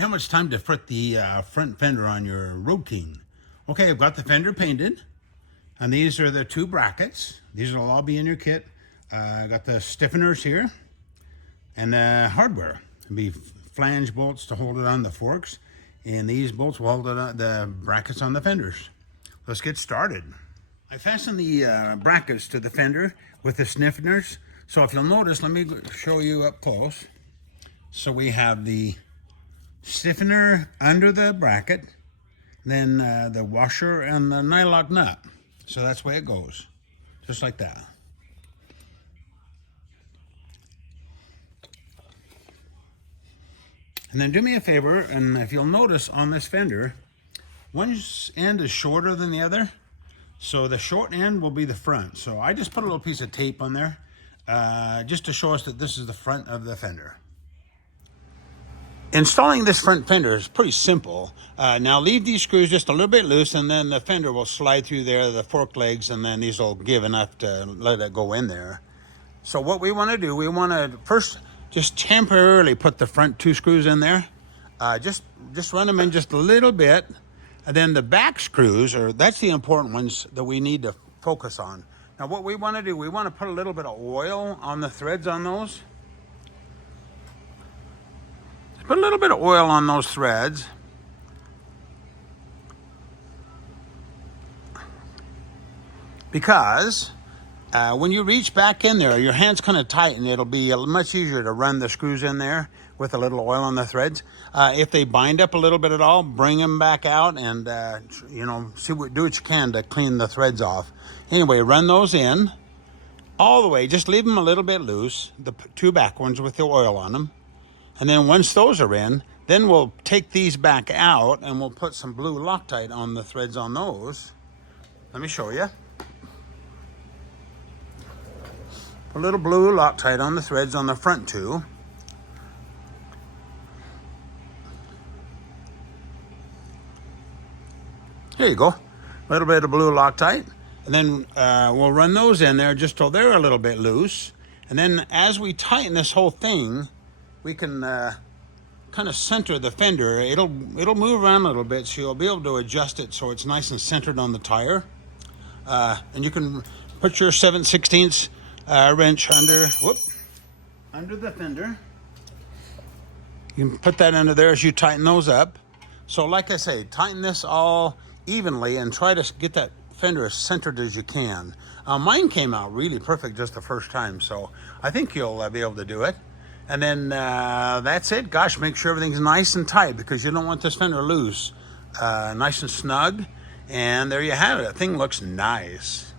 Now it's time to fit the front fender on your Road King. Okay, I've got the fender painted, and these are the two brackets. These will all be in your kit. I got the stiffeners here, and the hardware. It'll be flange bolts to hold it on the forks, and these bolts will hold it on the brackets on the fenders. Let's get started. I fastened the brackets to the fender with the stiffeners. So if you'll notice, let me show you up close. So we have the stiffener under the bracket, then the washer and the nylock nut. So that's the way it goes, just like that. And then do me a favor, and if you'll notice on this fender, one end is shorter than the other. So the short end will be the front. So I just put a little piece of tape on there just to show us that this is the front of the fender. Installing this front fender is pretty simple. Now leave these screws just a little bit loose, and then the fender will slide through there, the fork legs, and then these will give enough to let it go in there. So what we want to do, we want to first just temporarily put the front two screws in there. Just run them in just a little bit, and then the back screws, that's the important ones that we need to focus on. Now what we want to do, we want to put a little bit of oil on the threads on those. Put a little bit of oil on those threads. Because when you reach back in there, your hand's kind of tight, and it'll be much easier to run the screws in there with a little oil on the threads. If they bind up a little bit at all, bring them back out and, do what you can to clean the threads off. Anyway, run those in all the way. Just leave them a little bit loose, the two back ones with the oil on them. And then once those are in, then we'll take these back out and we'll put some blue Loctite on the threads on those. Let me show you. A little blue Loctite on the threads on the front two. Here you go. A little bit of blue Loctite. And then we'll run those in there just till they're a little bit loose. And then as we tighten this whole thing, we can kind of center the fender. It'll move around a little bit, so you'll be able to adjust it so it's nice and centered on the tire. And you can put your 7/16 wrench under the fender. You can put that under there as you tighten those up. So like I say, tighten this all evenly and try to get that fender as centered as you can. Mine came out really perfect just the first time, so I think you'll be able to do it. And then that's it. Gosh, make sure everything's nice and tight, because you don't want this fender loose. Nice and snug. And there you have it. The thing looks nice.